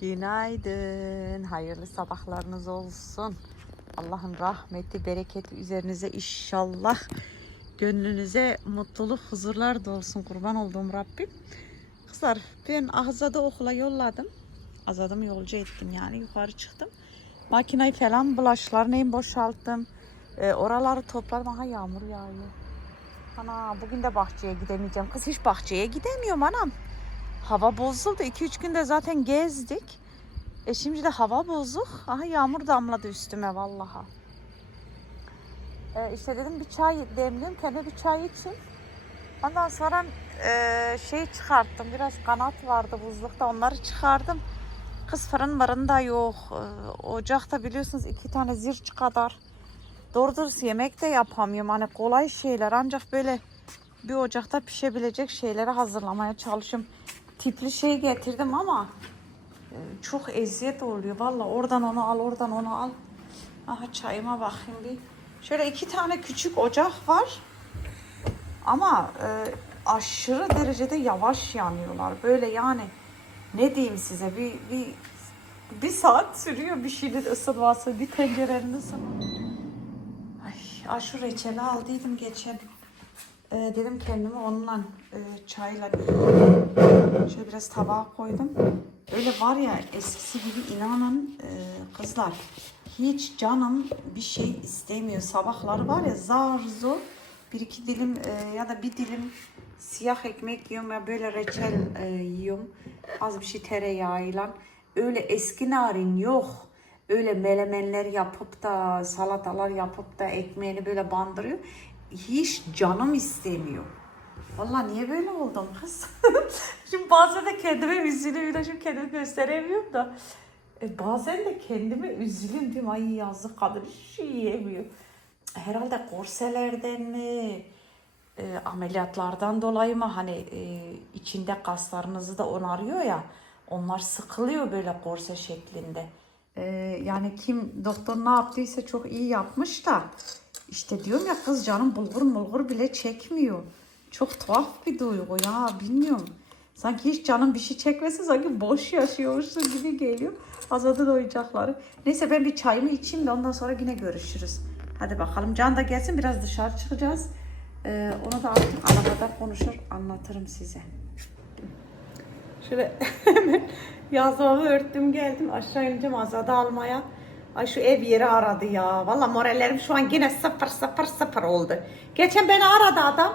Günaydın. Hayırlı sabahlarınız olsun. Allah'ın rahmeti, bereketi üzerinize inşallah. Gönlünüze mutluluk, huzurlar dolsun. Kurban olduğum Rabbim. Kızlar ben Azad'ı okula yolladım. Azad'ımı yolcu ettim yani yukarı çıktım. Makinayı falan bulaşlarını boşalttım. E, oraları topladım. Aha yağmur yağıyor. Ana bugün de bahçeye gidemeyeceğim. Kız hiç bahçeye gidemiyorum anam. Hava bozuldu. 2-3 günde zaten gezdik. E şimdi de hava bozuk. Aha yağmur damladı üstüme vallaha. E işte dedim bir çay demleyeyim. Kendime bir çay içeyim. Ondan sonra e, şey çıkarttım. Biraz kanat vardı buzlukta. Onları çıkardım. Kız fırın varın da yok. E, ocakta biliyorsunuz iki tane zirç kadar. Doğru yemek de yapamıyorum. Hani kolay şeyler ancak böyle bir ocakta pişebilecek şeyleri hazırlamaya çalışıyorum. Tipli şey getirdim ama e, çok eziyet oluyor. Valla oradan onu al, oradan onu al. Aha çayıma bakayım bir. Şöyle iki tane küçük ocak var. Ama e, aşırı derecede yavaş yanıyorlar. Böyle yani ne diyeyim size bir, bir, bir saat sürüyor bir şeyin ısınması, bir tencerenin ısınması. Ay, şu reçeli aldıydım geçen. Ee, dedim kendime onunla e, çayla şöyle biraz tabağa koydum. Öyle var ya eskisi gibi inanın e, kızlar hiç canım bir şey istemiyor. Sabahları var ya zar zor bir iki dilim e, ya da bir dilim siyah ekmek yiyorum ya böyle reçel e, yiyorum. Az bir şey tereyağıyla. Öyle eski narin yok öyle melemenler yapıp da salatalar yapıp da ekmeğini böyle bandırıyor. Hiç canım istemiyor. Vallahi niye böyle oldum kız? şimdi bazen de kendime üzülüyorum. Şimdi kendimi gösteremiyorum da. E, bazen de kendime üzülüyorum diyorum. Ay yazık kadın hiç şey yiyemiyor. Herhalde korselerden mi? e, ameliyatlardan dolayı mı hani e, içinde kaslarınızı da onarıyor ya onlar sıkılıyor böyle korse şeklinde. E, yani kim doktor ne yaptıysa çok iyi yapmış da işte diyorum ya kız canım bulgur mulgur bile çekmiyor. Çok tuhaf bir duygu ya bilmiyorum. Sanki hiç canım bir şey çekmese sanki boş yaşıyormuşsun gibi geliyor. Azadın oyuncakları. Neyse ben bir çayımı içeyim de ondan sonra yine görüşürüz. Hadi bakalım Can da gelsin biraz dışarı çıkacağız. Ee, onu da artık arabada konuşur anlatırım size. Şöyle hemen yazmamı örttüm geldim aşağı ineceğim Azad'ı almaya. Ay şu ev yeri aradı ya. Valla morallerim şu an yine sıfır sıfır sıfır oldu. Geçen beni aradı adam.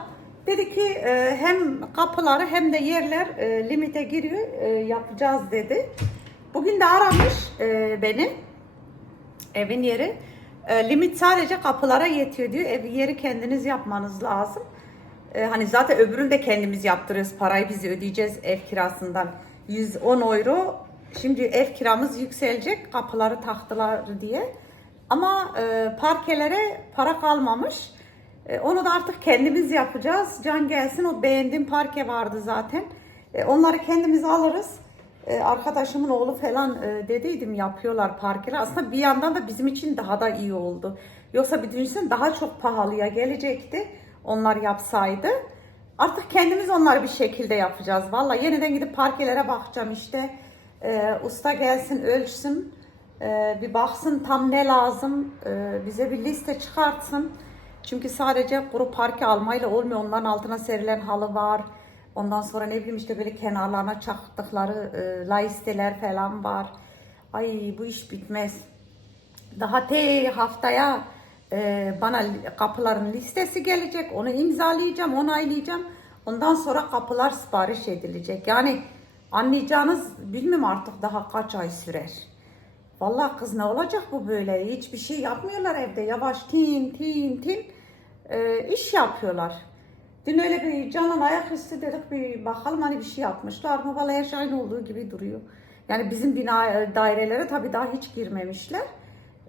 Dedi ki e, hem kapıları hem de yerler e, limite giriyor e, yapacağız dedi. Bugün de aramış e, beni. Evin yeri. E, limit sadece kapılara yetiyor diyor. Ev yeri kendiniz yapmanız lazım. E, hani zaten öbürünü de kendimiz yaptırıyoruz. Parayı biz ödeyeceğiz ev kirasından. 110 euro. Şimdi ev kiramız yükselecek. Kapıları taktılar diye. Ama e, parkelere para kalmamış. E, onu da artık kendimiz yapacağız. Can gelsin. O beğendiğim parke vardı zaten. E, onları kendimiz alırız. E, arkadaşımın oğlu falan e, dediydim yapıyorlar parkeler. Aslında bir yandan da bizim için daha da iyi oldu. Yoksa bir düşünsene daha çok pahalıya gelecekti. Onlar yapsaydı. Artık kendimiz onları bir şekilde yapacağız. Valla yeniden gidip parkelere bakacağım işte. E, usta gelsin ölçsün. E, bir baksın tam ne lazım. E, bize bir liste çıkartsın. Çünkü sadece kuru parke almayla olmuyor. Onların altına serilen halı var. Ondan sonra ne bileyim işte böyle kenarlarına çaktıkları e, laisteler falan var. Ay bu iş bitmez. Daha te haftaya e, bana kapıların listesi gelecek. Onu imzalayacağım, onaylayacağım. Ondan sonra kapılar sipariş edilecek. Yani anlayacağınız bilmiyorum artık daha kaç ay sürer. Vallahi kız ne olacak bu böyle? Hiçbir şey yapmıyorlar evde. Yavaş tin tin tin e, iş yapıyorlar. Dün öyle bir canan ayaküstü dedik bir bakalım hani bir şey yapmışlar mı? Vallahi her şey aynı olduğu gibi duruyor. Yani bizim bina dairelere tabii daha hiç girmemişler.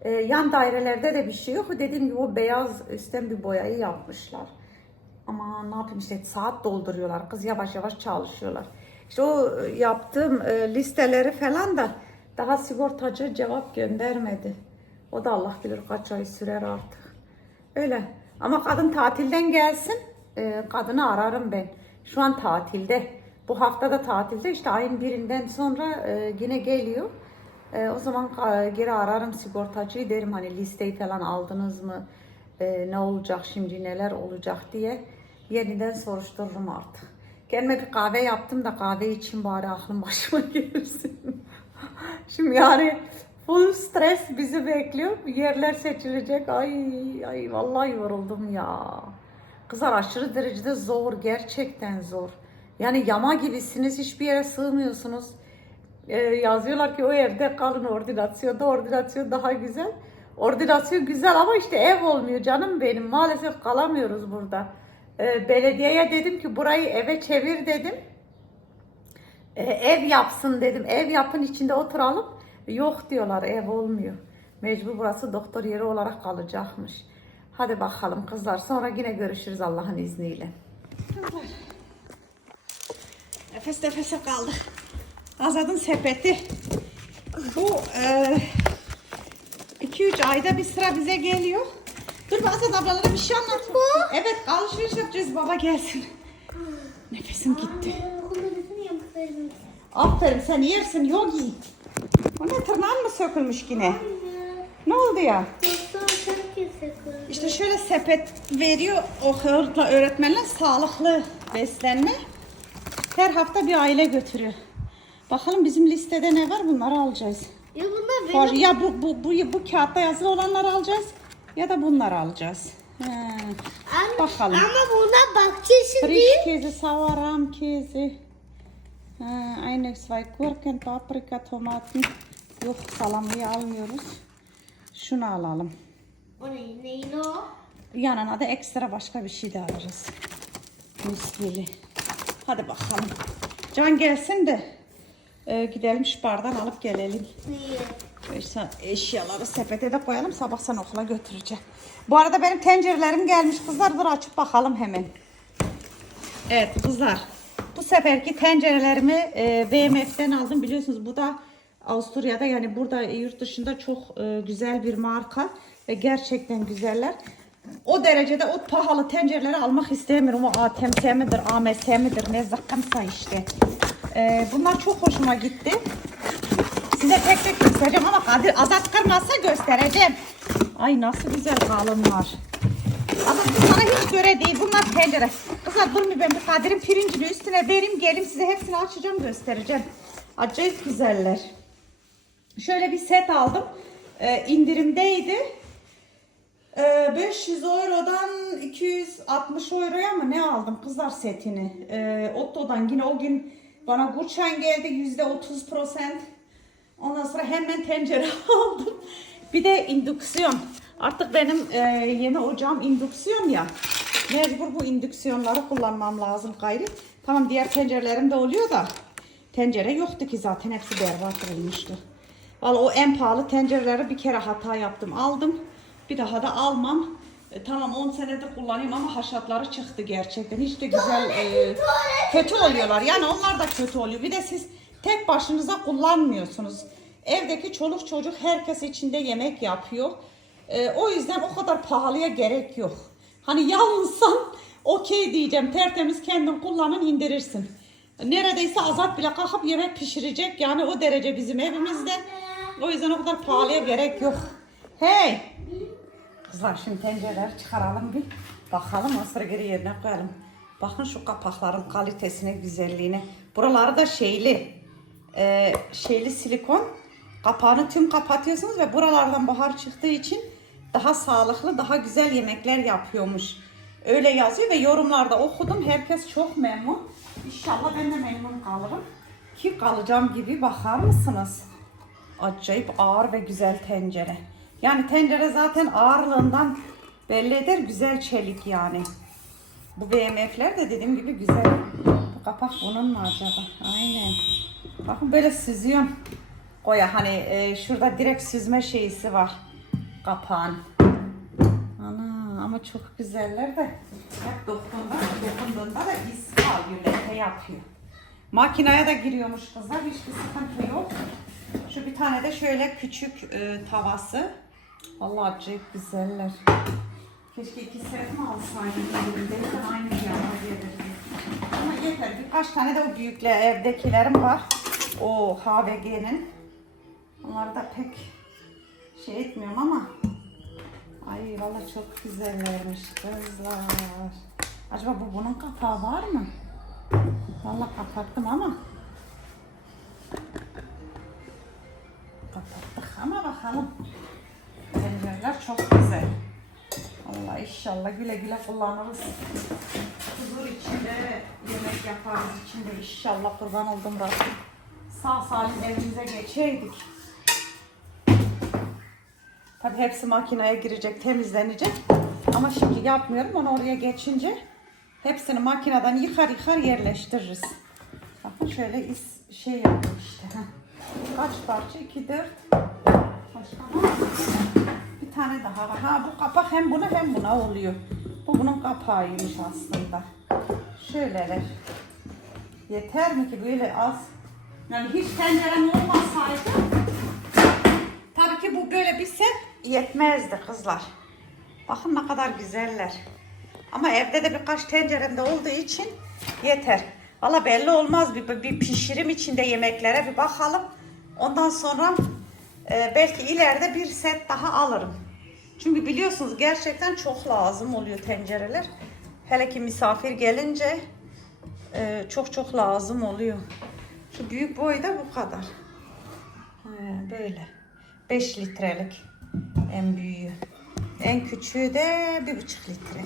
E, yan dairelerde de bir şey yok. Dediğim gibi o beyaz üstten bir boyayı yapmışlar. Ama ne yapayım işte saat dolduruyorlar. Kız yavaş yavaş çalışıyorlar. İşte o yaptığım e, listeleri falan da daha sigortacı cevap göndermedi. O da Allah bilir kaç ay sürer artık. Öyle. Ama kadın tatilden gelsin. e, kadını ararım ben. Şu an tatilde. Bu hafta da tatilde işte ayın birinden sonra e, yine geliyor. E, o zaman geri ararım sigortacıyı derim hani listeyi falan aldınız mı? E, ne olacak şimdi neler olacak diye yeniden soruştururum artık. Kendime bir kahve yaptım da kahve için bari aklım başıma gelsin. Şimdi yani full stres bizi bekliyor. Yerler seçilecek. Ay ay vallahi yoruldum ya. Kızlar aşırı derecede zor. Gerçekten zor. Yani yama gibisiniz. Hiçbir yere sığmıyorsunuz. Ee, yazıyorlar ki o evde kalın ordinasyonda. Ordinasyon daha güzel. Ordinasyon güzel ama işte ev olmuyor canım benim. Maalesef kalamıyoruz burada. Ee, belediyeye dedim ki burayı eve çevir dedim. E, ev yapsın dedim. Ev yapın içinde oturalım. Yok diyorlar ev olmuyor. Mecbur burası doktor yeri olarak kalacakmış. Hadi bakalım kızlar. Sonra yine görüşürüz Allah'ın izniyle. Kızlar. Nefes nefese kaldık. Azad'ın sepeti. Bu 2-3 ayda bir sıra bize geliyor. Dur Azad ablalara bir şey anlat. Evet alışveriş yapacağız baba gelsin. Nefesim gitti. Aferin sen yersin yogi. O ne tırnağın mı sökülmüş yine? Ne oldu ya? İşte şöyle sepet veriyor o öğret- öğretmenler sağlıklı beslenme. Her hafta bir aile götürüyor. Bakalım bizim listede ne var bunları alacağız. Ya bunlar benim. ya bu, bu, bu, bu kağıtta yazılı olanları alacağız ya da bunları alacağız. He. Anne, Bakalım. Ama bahçe için değil. Frischkäse, Sauerrahmkäse. Eine, zwei Gurken, Paprika, Tomaten. Yok salamıyı almıyoruz. Şunu alalım. O ne? Neyin o? Yanına da ekstra başka bir şey de alırız. Miskili. Hadi bakalım. Can gelsin de e, gidelim şu bardan alıp gelelim. Niye? İşte eşyaları sepete de koyalım. Sabah sen okula götüreceğim. Bu arada benim tencerelerim gelmiş kızlar. Dur açıp bakalım hemen. Evet kızlar. Bu seferki tencerelerimi e, BMF'den aldım. Biliyorsunuz bu da Avusturya'da yani burada yurt dışında çok e, güzel bir marka ve gerçekten güzeller. O derecede o pahalı tencereleri almak istemiyorum. O ATMS midir, AMS midir, ne zakkamsa işte. E, bunlar çok hoşuma gitti. Size tek tek göstereceğim ama Kadir azat kırmazsa göstereceğim. Ay nasıl güzel kalınlar. Ama bu bana hiç göre değil. Bunlar tencere. Kızlar durmuyor ben bu Kadir'in pirincini üstüne vereyim. Gelin size hepsini açacağım göstereceğim. Acayip güzeller. Şöyle bir set aldım. Ee, indirimdeydi. Ee, 500 eurodan 260 euroya mı ne aldım kızlar setini. Ee, Otto'dan yine o gün bana Gutschein geldi yüzde 30 prosent. Sonra hemen tencere aldım. Bir de indüksiyon. Artık benim e, yeni ocağım indüksiyon ya. Mecbur bu indüksiyonları kullanmam lazım gayrı. Tamam diğer tencerelerim de oluyor da. Tencere yoktu ki zaten hepsi berbat olmuştu. Vallahi o en pahalı tencereleri bir kere hata yaptım. Aldım. Bir daha da almam. E, tamam 10 senedir kullanıyorum ama haşatları çıktı gerçekten. Hiç de güzel e, kötü oluyorlar. Yani onlar da kötü oluyor. Bir de siz tek başınıza kullanmıyorsunuz. Evdeki çoluk çocuk herkes içinde yemek yapıyor. E, o yüzden o kadar pahalıya gerek yok. Hani yalnızsan okey diyeceğim. Tertemiz kendin kullanın indirirsin. Neredeyse azat bile kalkıp yemek pişirecek. Yani o derece bizim evimizde. O yüzden o kadar pahalıya gerek yok. Hey! Kızlar şimdi tencereleri çıkaralım bir. Bakalım o sıra geri yerine koyalım. Bakın şu kapakların kalitesine, güzelliğine. Buraları da şeyli. e, şeyli silikon. Kapağını tüm kapatıyorsunuz ve buralardan bahar çıktığı için daha sağlıklı, daha güzel yemekler yapıyormuş. Öyle yazıyor ve yorumlarda okudum. Herkes çok memnun. İnşallah ben de memnun kalırım. Ki kalacağım gibi bakar mısınız? Acayip ağır ve güzel tencere. Yani tencere zaten ağırlığından belli eder. Güzel çelik yani. Bu BMF'ler de dediğim gibi güzel. Bu kapak bunun mu acaba? Aynen. Bakın böyle süzüyorum. Koya hani e, şurada direkt süzme şeysi var. Kapağın. Ana ama çok güzeller de hep dokunduğunda, dokunduğunda da iz kalıyor, leke yapıyor. Makineye de giriyormuş kızlar, hiçbir sıkıntı yok. Şu bir tane de şöyle küçük e, tavası. Vallahi acayip güzeller. Keşke iki set mi alsaydım elimdeyken aynı fiyata gelirdi. Ama yeter. Birkaç tane de o büyükle evdekilerim var. O H Onları da pek şey etmiyorum ama Ay valla çok güzellermiş kızlar. Acaba bu bunun kapağı var mı? Valla kapattım ama. Kapattık ama bakalım. Tencereler çok güzel. Allah inşallah güle güle kullanırız. Huzur içinde yemek yaparız içinde inşallah kurban oldum Rabbim. Sağ salim evimize geçeydik. Tabi hepsi makineye girecek, temizlenecek. Ama şimdi yapmıyorum. Onu oraya geçince hepsini makineden yıkar yıkar yerleştiririz. Bakın şöyle is, şey yapıyor işte. Kaç parça? 2, 4. Başka? Bir tane daha var. Ha bu kapak hem buna hem buna oluyor. Bu bunun kapağıymış aslında. Şöyleler. Yeter mi ki böyle az? Yani hiç tencerem olmasaydı Tabii ki bu böyle bir set yetmezdi kızlar. Bakın ne kadar güzeller. Ama evde de birkaç tenceremde olduğu için yeter. Valla belli olmaz bir, bir pişirim içinde yemeklere bir bakalım. Ondan sonra e, belki ileride bir set daha alırım. Çünkü biliyorsunuz gerçekten çok lazım oluyor tencereler. Hele ki misafir gelince e, çok çok lazım oluyor. Şu büyük boy da bu kadar. He, böyle. 5 litrelik en büyüğü. En küçüğü de 1,5 litre.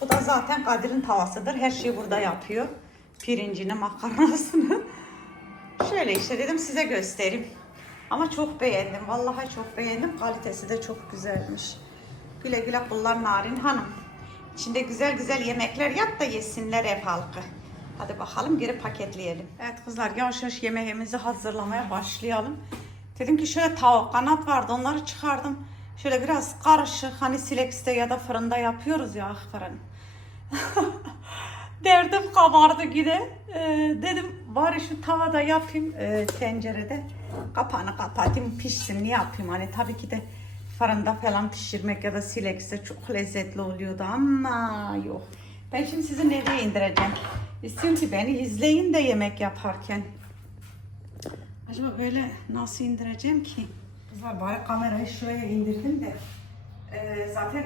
Bu da zaten Kadir'in tavasıdır. Her şeyi burada yapıyor. Pirincini, makarnasını. Şöyle işte dedim size göstereyim. Ama çok beğendim. Vallahi çok beğendim. Kalitesi de çok güzelmiş. Güle güle kullan Narin Hanım. İçinde güzel güzel yemekler yap da yesinler ev halkı. Hadi bakalım geri paketleyelim. Evet kızlar yavaş yavaş yemeğimizi hazırlamaya başlayalım. Dedim ki şöyle tavuk kanat vardı onları çıkardım. Şöyle biraz karışık hani silekste ya da fırında yapıyoruz ya fırın. Derdim kabardı yine. Ee, dedim bari şu tavada yapayım e, tencerede. Kapağını kapatayım pişsin ne yapayım hani tabii ki de fırında falan pişirmek ya da silekste çok lezzetli oluyordu ama yok. Ben şimdi sizi nereye indireceğim? İstiyorum ki beni izleyin de yemek yaparken. Acaba böyle nasıl indireceğim ki? Kızlar bari kamerayı şuraya indirdim de. Ee, zaten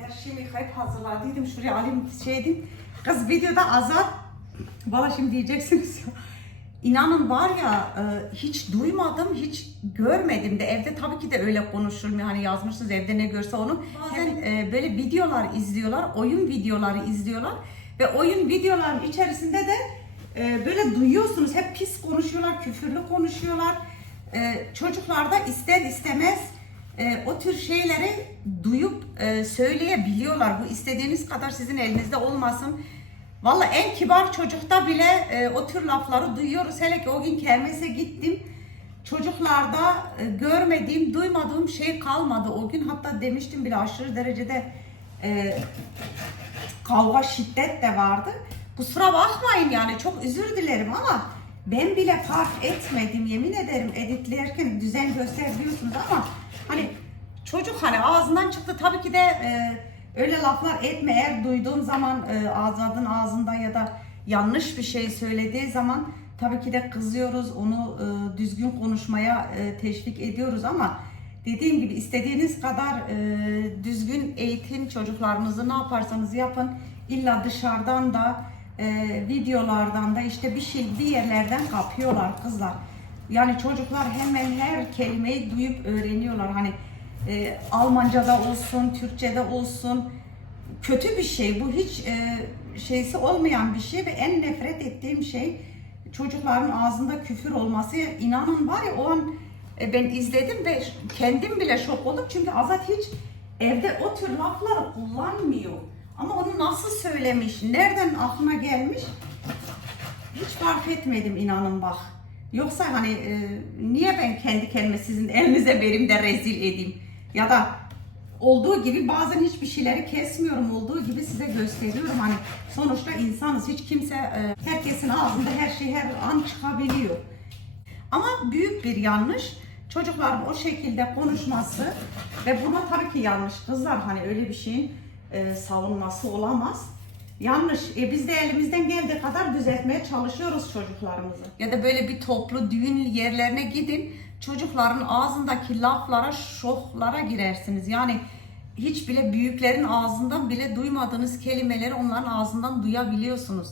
her şeyi yıkayıp hazırladıydım. Şuraya alayım şeydim. Kız videoda azat. Valla şimdi diyeceksiniz ya. İnanın var ya e, hiç duymadım, hiç görmedim de evde tabii ki de öyle konuşulmuyor. Hani yazmışsınız evde ne görse onu. Bazen e, böyle videolar izliyorlar, oyun videoları izliyorlar ve oyun videoların içerisinde de e, böyle duyuyorsunuz. Hep pis konuşuyorlar, küfürlü konuşuyorlar. E, çocuklar da ister istemez e, o tür şeyleri duyup e, söyleyebiliyorlar. Bu istediğiniz kadar sizin elinizde olmasın. Valla en kibar çocukta bile e, o tür lafları duyuyoruz. Hele ki o gün kermese gittim. Çocuklarda e, görmediğim, duymadığım şey kalmadı. O gün hatta demiştim bile aşırı derecede e, kavga, şiddet de vardı. Kusura bakmayın yani çok özür dilerim ama ben bile fark etmedim. Yemin ederim editlerken düzen gösteriyorsunuz ama hani çocuk hani ağzından çıktı. Tabii ki de e, öyle laflar etme. Eğer duyduğun zaman e, azadın ağzında ya da yanlış bir şey söylediği zaman tabii ki de kızıyoruz. Onu e, düzgün konuşmaya e, teşvik ediyoruz ama dediğim gibi istediğiniz kadar e, düzgün eğitin çocuklarınızı ne yaparsanız yapın illa dışarıdan da e, videolardan da işte bir şey bir yerlerden kapıyorlar kızlar. Yani çocuklar hemen her kelimeyi duyup öğreniyorlar. Hani e, Almanca'da olsun, Türkçe'de olsun kötü bir şey. Bu hiç e, şeysi olmayan bir şey ve en nefret ettiğim şey çocukların ağzında küfür olması. İnanın var ya o an e, ben izledim ve kendim bile şok oldum. Çünkü Azat hiç evde o tür lafları kullanmıyor. Ama onu nasıl söylemiş, nereden aklına gelmiş hiç fark etmedim inanın bak. Yoksa hani e, niye ben kendi kendime sizin elinize vereyim de rezil edeyim? Ya da olduğu gibi bazen hiçbir şeyleri kesmiyorum olduğu gibi size gösteriyorum. Hani sonuçta insanız. Hiç kimse e, herkesin ağzında her şey her an çıkabiliyor. Ama büyük bir yanlış çocukların o şekilde konuşması ve buna tabii ki yanlış kızlar hani öyle bir şeyin e, savunması olamaz. Yanlış. E biz de elimizden geldiği kadar düzeltmeye çalışıyoruz çocuklarımızı. Ya da böyle bir toplu düğün yerlerine gidin. Çocukların ağzındaki laflara, şoklara girersiniz. Yani hiç bile büyüklerin ağzından bile duymadığınız kelimeleri onların ağzından duyabiliyorsunuz.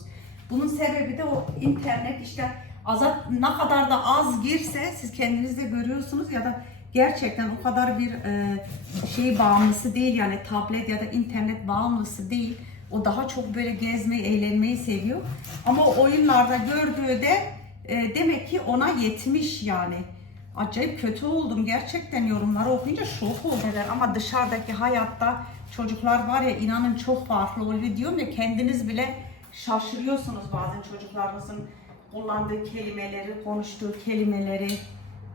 Bunun sebebi de o internet işte azat ne kadar da az girse siz kendiniz de görüyorsunuz ya da gerçekten o kadar bir e, şey bağımlısı değil yani tablet ya da internet bağımlısı değil. O daha çok böyle gezmeyi, eğlenmeyi seviyor. Ama oyunlarda gördüğü de e, demek ki ona yetmiş yani. Acayip kötü oldum. Gerçekten yorumları okuyunca şok oldum. Ama dışarıdaki hayatta çocuklar var ya inanın çok farklı oluyor diyorum ya kendiniz bile şaşırıyorsunuz bazen çocuklarınızın kullandığı kelimeleri, konuştuğu kelimeleri.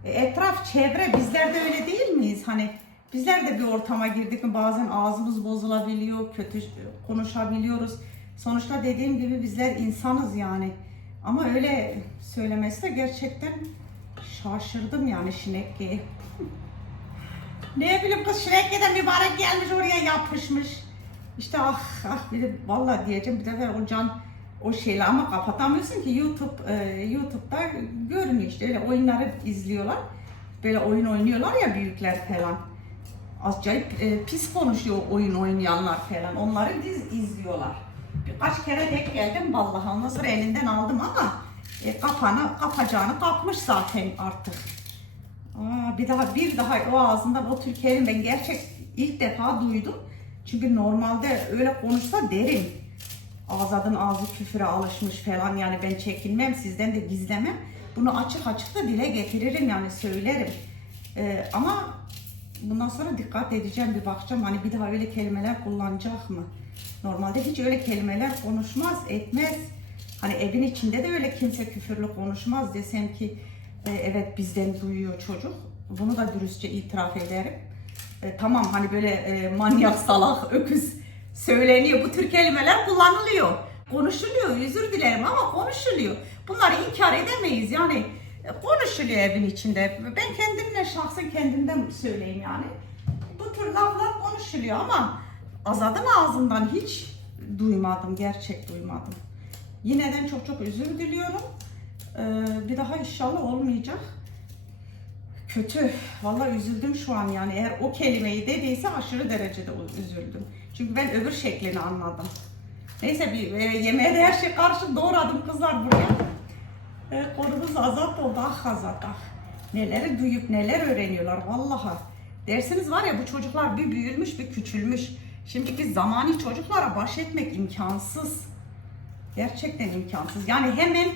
E, Etraf, çevre bizler de öyle değil miyiz? Hani bizler de bir ortama girdik mi bazen ağzımız bozulabiliyor, kötü konuşabiliyoruz. Sonuçta dediğim gibi bizler insanız yani. Ama öyle söylemesi de gerçekten şaşırdım yani Şinekke'ye. Ne bileyim kız Şinekke'den mübarek gelmiş oraya yapışmış. İşte ah ah bir de vallahi diyeceğim bir defa o can o şeyle ama kapatamıyorsun ki YouTube e, YouTube'da görünüyor işte öyle oyunları izliyorlar. Böyle oyun oynuyorlar ya büyükler falan. Acayip e, pis konuşuyor oyun oynayanlar falan. Onları biz izliyorlar. Birkaç kere denk geldim vallahi ondan sonra elinden aldım ama e, kapana kapacağını kapmış zaten artık. Aa, bir daha bir daha o ağzından o tür kelime ben gerçek ilk defa duydum. Çünkü normalde öyle konuşsa derim. Ağzadın ağzı küfüre alışmış falan yani ben çekinmem sizden de gizlemem. Bunu açık açık da dile getiririm yani söylerim. Ee, ama bundan sonra dikkat edeceğim bir bakacağım hani bir daha öyle kelimeler kullanacak mı? Normalde hiç öyle kelimeler konuşmaz, etmez. Hani evin içinde de öyle kimse küfürlü konuşmaz desem ki e, evet bizden duyuyor çocuk. Bunu da dürüstçe itiraf ederim. E, tamam hani böyle e, manyak salak öküz söyleniyor. Bu tür kelimeler kullanılıyor. Konuşuluyor özür dilerim ama konuşuluyor. Bunları inkar edemeyiz yani konuşuluyor evin içinde. Ben kendimle şahsen kendimden söyleyeyim yani. Bu tür laflar konuşuluyor ama Azad'ın ağzından hiç duymadım, gerçek duymadım. Yineden çok çok özür diliyorum. Ee, bir daha inşallah olmayacak. Kötü. Vallahi üzüldüm şu an yani. Eğer o kelimeyi dediyse aşırı derecede üzüldüm. Çünkü ben öbür şeklini anladım. Neyse bir e, yemeğe de her şey karşı doğradım kızlar buraya. E, konumuz azat oldu. Ah azat ah. Neleri duyup neler öğreniyorlar vallahi. Dersiniz var ya bu çocuklar bir büyülmüş bir küçülmüş. Şimdiki zamani çocuklara baş etmek imkansız. Gerçekten imkansız. Yani hemen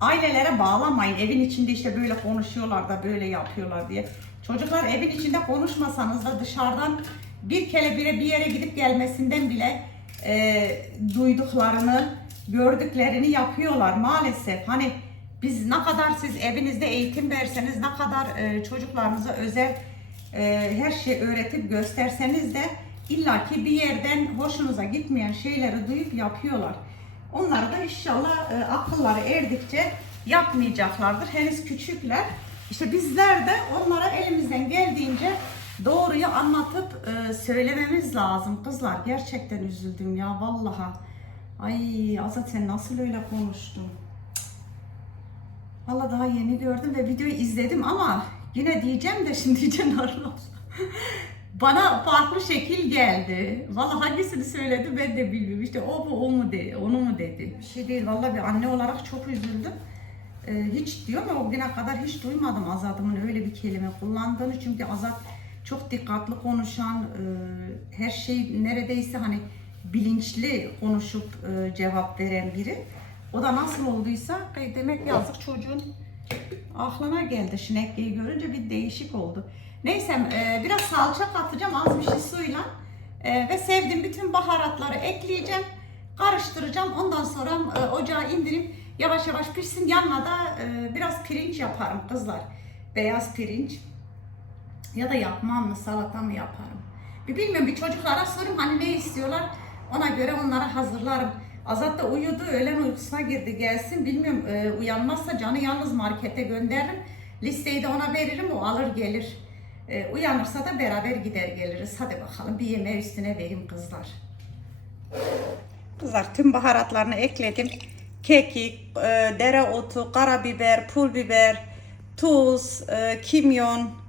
ailelere bağlamayın. Evin içinde işte böyle konuşuyorlar da böyle yapıyorlar diye. Çocuklar evin içinde konuşmasanız da dışarıdan bir kere bire bir yere gidip gelmesinden bile e, duyduklarını, gördüklerini yapıyorlar maalesef. Hani biz ne kadar siz evinizde eğitim verseniz, ne kadar e, çocuklarınıza özel e, her şeyi öğretip gösterseniz de illaki bir yerden hoşunuza gitmeyen şeyleri duyup yapıyorlar. Onları da inşallah e, akılları erdikçe yapmayacaklardır. Henüz küçükler. İşte bizler de onlara elimizden geldiğince doğruyu anlatıp e, söylememiz lazım. Kızlar gerçekten üzüldüm ya vallahi. Ay Azat sen nasıl öyle konuştun? Valla daha yeni gördüm ve videoyu izledim ama yine diyeceğim de şimdi diyeceğim. Bana farklı şekil geldi. Valla hangisini söyledi ben de bilmiyorum. İşte o mu o mu dedi, onu mu dedi. Bir şey değil. Valla bir anne olarak çok üzüldüm. Ee, hiç diyor ya o güne kadar hiç duymadım Azad'ımın öyle bir kelime kullandığını. Çünkü Azad çok dikkatli konuşan, e, her şey neredeyse hani bilinçli konuşup e, cevap veren biri. O da nasıl olduysa e, demek yazık çocuğun aklına geldi şinekliği görünce bir değişik oldu. Neyse e, biraz salça katacağım az bir şey suyla E, ve sevdiğim bütün baharatları ekleyeceğim. Karıştıracağım. Ondan sonra e, ocağa indirip yavaş yavaş pişsin. Yanına da e, biraz pirinç yaparım kızlar. Beyaz pirinç. Ya da yapmam mı salata mı yaparım. Bir bilmiyorum bir çocuklara sorayım hani ne istiyorlar. Ona göre onlara hazırlarım. Azat da uyudu, öğlen uykusuna girdi gelsin. Bilmiyorum e, uyanmazsa canı yalnız markete gönderirim. Listeyi de ona veririm, o alır gelir. E, uyanırsa da beraber gider geliriz. Hadi bakalım bir yemeği üstüne vereyim kızlar. Kızlar tüm baharatlarını ekledim. Kekik, e, dereotu, karabiber, pul biber, tuz, e, kimyon.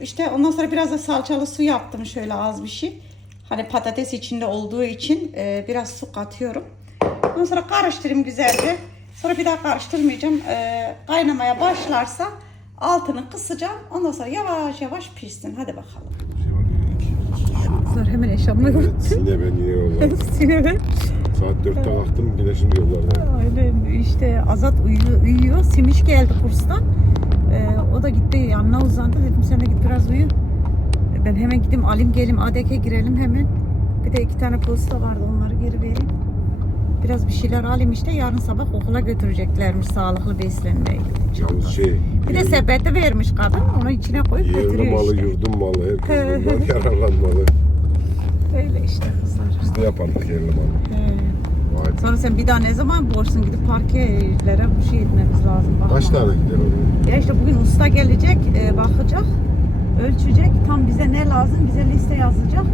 İşte ondan sonra biraz da salçalı su yaptım şöyle az bir şey. Hani patates içinde olduğu için e, biraz su katıyorum. Ondan sonra karıştırayım güzelce. Sonra bir daha karıştırmayacağım. E, kaynamaya başlarsa altını kısacağım. Ondan sonra yavaş yavaş pişsin. Hadi bakalım. Kızlar hemen eşyamayı Evet, yine ben yine yollardayım. Saat 4'te kalktım yine şimdi yollardayım. Aynen işte Azat uyuyor, uyuyor. Simiş geldi kurstan. Ee, o da gitti yanına uzandı. Dedim sen de git biraz uyu. E, Ben hemen gideyim alayım gelim ADK'e girelim hemen. Bir de iki tane posta vardı onları geri vereyim. Biraz bir şeyler alayım işte yarın sabah okula götüreceklermiş sağlıklı beslenmeyi. Yalnız şey, Bir de sepete vermiş kadın onu içine koyup götürüyor malı, işte. yurdum malı, herkes bundan yararlanmalı. Öyle işte kızlar. Biz de yapardık yerli malı. He. Vay. Sonra sen bir daha ne zaman borçsun gidip parkelere bir şey etmemiz lazım. Kaç bakma. tane gider oraya? Ya işte bugün usta gelecek, e, bakacak, ölçecek. Tam bize ne lazım, bize liste yazacak.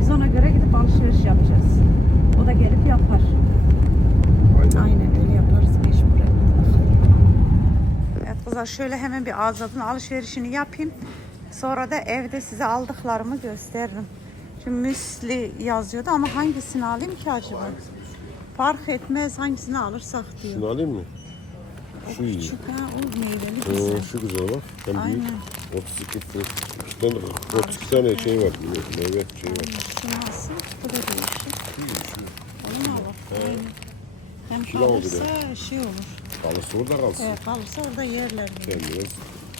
Biz ona göre gidip alışveriş yapacağız. O da gelip yapar. Aynen. Aynen öyle yaparız mecburen. Evet kızlar şöyle hemen bir Azad'ın alışverişini yapayım. Sonra da evde size aldıklarımı gösteririm. Şimdi müsli yazıyordu ama hangisini alayım ki acaba? Fark etmez hangisini alırsak diyor. Şunu alayım mı? Şu iyi. Küçük ha, o meyveli Ee, güzel. şu güzel bak. Hem büyük. Aynen. 32 fır. İki tane, 32 tane şey var. Meyve şey var. Şu nasıl? Bu da değişik. Onu mu alır? Aynen. Hem kalırsa şey olur. Kalısı orada kalsın. Evet kalırsa orada yerler. Kendine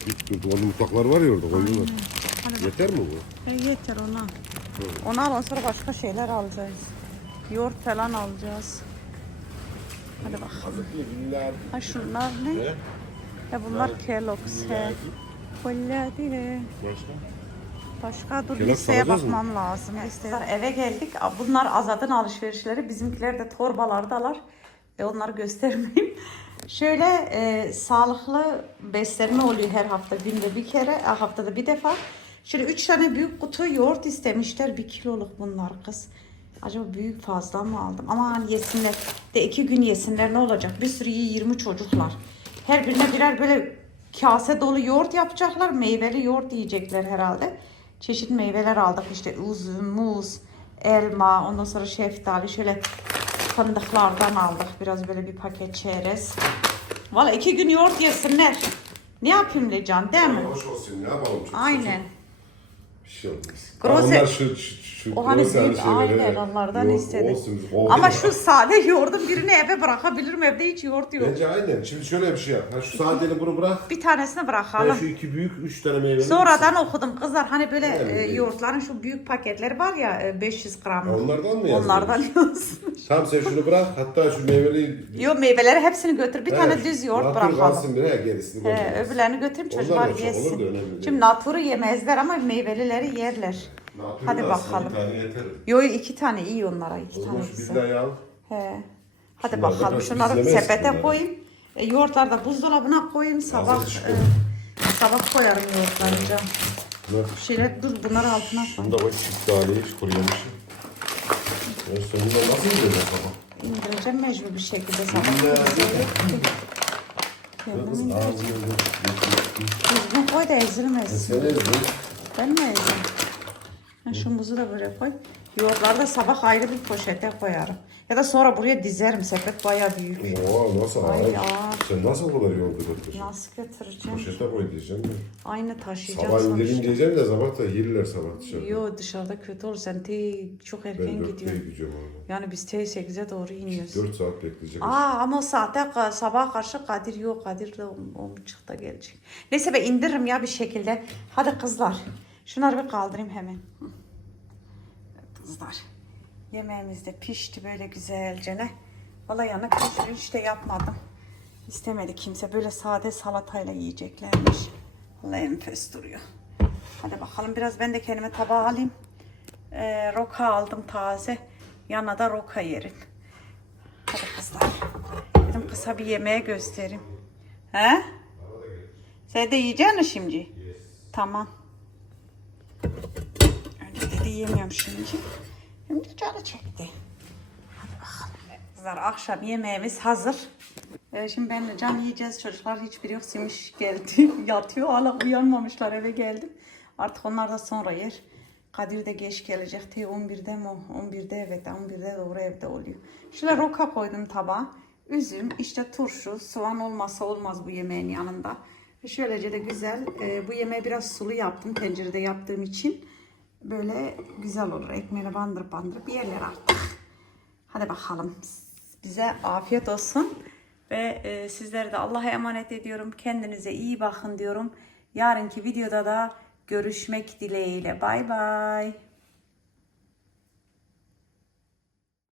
büyük bir dolu mutfaklar var ya orada koyuyorlar. Yeter mi bu? E, yeter ona. Onu al sonra başka şeyler alacağız. Yoğurt falan alacağız. Hadi bakalım. Ha şunlar ne? Ya bunlar Kellogg's. He. Kolladi he. Başka? Dur Kellogg's listeye alacağız mı? bakmam lazım. Listeye. Eve geldik. Bunlar Azad'ın alışverişleri. Bizimkiler de torbalardalar. Ve onları göstermeyeyim. Şöyle e, sağlıklı beslenme oluyor her hafta. Günde bir kere, e, haftada bir defa. Şöyle üç tane büyük kutu yoğurt istemişler. Bir kiloluk bunlar kız. Acaba büyük fazla mı aldım? Aman yesinler. De iki gün yesinler ne olacak? Bir sürü iyi 20 çocuklar. Her birine birer böyle kase dolu yoğurt yapacaklar. Meyveli yoğurt yiyecekler herhalde. Çeşit meyveler aldık işte üzüm, muz, elma, ondan sonra şeftali şöyle fındıklardan aldık. Biraz böyle bir paket çerez. Valla iki gün yoğurt yesinler. Ne yapayım Lecan değil mi? Hoş olsun ne yapalım? Çok Aynen. Bir şey olmaz. Grosse- Onlar şu, şu, şu O hani büyük aynen onlardan Yoğurt istedik. olsun, oldu Ama şu sade yoğurdun birini eve bırakabilirim. Evde hiç yoğurt yok. Bence aynen. Şimdi şöyle bir şey yap. Ha, şu sadeli bunu bırak. Bir tanesini Ha, bırakalım. şu iki büyük, üç tane meyve. Sonradan okudum kızlar hani böyle Yani e, yoğurtların şu büyük paketleri var ya e, 500 gramlık. Onlardan mı yazmış? Onlardan yazmış. Tamam sen şunu bırak. Hatta şu meyveli... Yo meyveleri hepsini götür. Bir He, tane düz yoğurt bırakalım. kalsın bir he gerisini He, öbürlerini götüreyim çocuklar yesin. Şimdi naturu yemezler ama meyvelileri yerler. Natür Hadi bakalım. Bir tane yeter. Yo iki tane iyi onlara iki tane şu billahi al. He. Hadi Şunlar bakalım şunları sepete bunları. koyayım. E, yoğurtları da buzdolabına koyayım sabah. Hazır E, sabah koyarım yoğurtları canım. Şeyler dur bunları altına koy. Şunu da bak çift tane hiç kuruyamışım. Ya sonunda nasıl yiyeceğiz baba? İndireceğim mecbur bir şekilde sabah. İlla- Kendim Kız indireceğim. Düzgün koy da ezilmesin. Sen ezme. Ben mi? Ha, Şu muzu da böyle koy. Yoğurtları da sabah ayrı bir poşete koyarım. Ya da sonra buraya dizerim. Sepet bayağı büyük. Oo nasıl Ay, ağır. Sen nasıl o kadar yolda götürsün? Nasıl götüreceğim? Poşete koy diyeceğim de. Aynı taşıyacağım Sabah sonuçta. diyeceğim de sabah da yerler sabah dışarıda. Yo dışarıda kötü olur. Sen te çok erken Ben gidiyorsun. gideceğim abi. Yani biz te 8'e doğru iniyoruz. Dört saat bekleyecek. Aa ama ka- sabah karşı Kadir yok. Kadir de on, on buçukta gelecek. Neyse ben indiririm ya bir şekilde. Hadi kızlar. Şunları bir kaldırayım hemen. Kızlar. Yemeğimiz de pişti böyle güzelce ne. Valla yanık hiç de yapmadım. İstemedi kimse. Böyle sade salatayla yiyeceklermiş. Vallahi enfes duruyor. Hadi bakalım biraz ben de kendime tabağa alayım. Ee, roka aldım taze. Yana da roka yerim. Hadi kızlar. Dedim kısa bir yemeğe göstereyim. He? Sen de yiyecek misin şimdi? Tamam. Öyle dedi yemiyorum şimdi. Şimdi canı çekti. Hadi bakalım. kızlar akşam yemeğimiz hazır. Ee, şimdi ben de can yiyeceğiz. Çocuklar hiçbiri yok. Simiş geldi. Yatıyor. Hala uyanmamışlar eve geldim. Artık onlar da sonra yer. Kadir de geç gelecek. Te 11'de mi? o? 11'de evet. 11'de doğru evde oluyor. Şöyle roka koydum tabağa. Üzüm, işte turşu, soğan olmazsa olmaz bu yemeğin yanında. Şöylece de güzel. e, bu yemeği biraz sulu yaptım tencerede yaptığım için. Böyle güzel olur. Ekmeğine bandırıp bandırıp yerler artık. Hadi bakalım. Bize afiyet olsun. Ve e, sizleri de Allah'a emanet ediyorum. Kendinize iyi bakın diyorum. Yarınki videoda da görüşmek dileğiyle. Bay bay.